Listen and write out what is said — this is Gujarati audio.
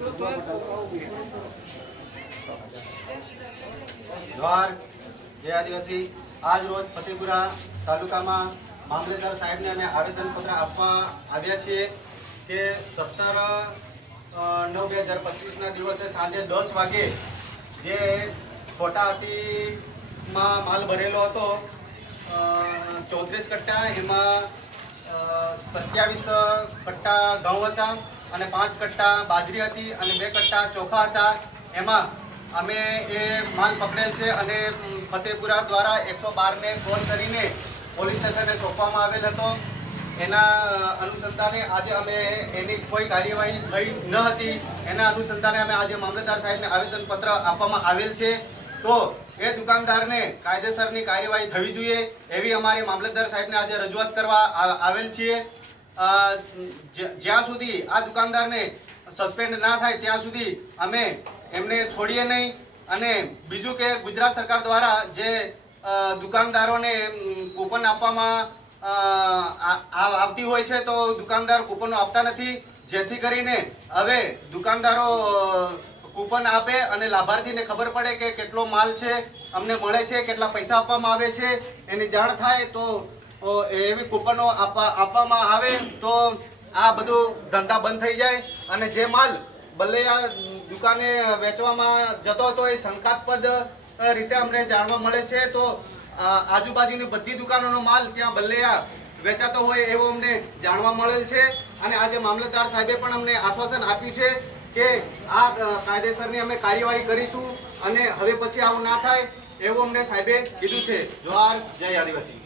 जोहार जय आदिवासी। आज रोज फतेहपुरा तालुका में मामलेदार साहेब ने अमे आवेदनपत्र आपवा आव्या छीए के 17/9/2025 दिवसे सांजे 10 वागे जे छोटा हाथी में माल भरेलो हतो 34 कट्टा एमां 27 कट्टा घઉં हता અને 5 कट्टा बाजरी हती અને 2 कट्टा ચોખા हता। एमां અમે એ માલ પકડેલ છે અને ફતેપુરા દ્વારા 112 ને કોલ કરીને પોલીસ સ્ટેશને સોંપવામાં આવેલ હતો। એના અનુસંધાને આજે અમે એની કોઈ કાર્યવાહી થઈ ન હતી। એના અનુસંધાને અમે આજે મામલતદાર સાહેબને આવેદનપત્ર આપવામાં આવેલ છે। તો એ દુકાનદારને કાયદેસરની કાર્યવાહી થવી જોઈએ એવી અમારી મામલતદાર સાહેબને આજે રજૂઆત કરવા આવેલ છીએ। જ્યાં સુધી આ દુકાનદારને સસ્પેન્ડ ના થાય ત્યાં સુધી અમે એમને છોડીએ નહીં। અને બીજું કે ગુજરાત સરકાર દ્વારા જે દુકાનદારોને કૂપન આપવામાં આવતી હોય છે તો દુકાનદાર કૂપનો આપતા નથી, જેથી કરીને હવે દુકાનદારો કૂપન આપે અને લાભાર્થીને ખબર પડે કે કેટલો માલ છે અમને મળે છે, કેટલા પૈસા આપવામાં આવે છે, એની જાણ થાય તો એવી કૂપનો આપવામાં આવે તો આ બધું ધંધા બંધ થઈ જાય। અને જે માલ બલ્લૈયા દુકાને વેચવામાં જતો હતો એ શંકાસ્પદ રીતે અમને જાણવા મળે છે। તો આજુબાજુની બધી દુકાનોનો માલ ત્યાં બલ્લૈયા વેચાતો હોય એવો અમને જાણવા મળેલ છે। અને આજે મામલતદાર સાહેબે પણ અમને આશ્વાસન આપ્યું છે કે આ કાયદેસરની અમે કાર્યવાહી કરીશું અને હવે પછી આવું ના થાય એવું અમને સાહેબે કીધું છે। જોહાર, જય આદિવાસી।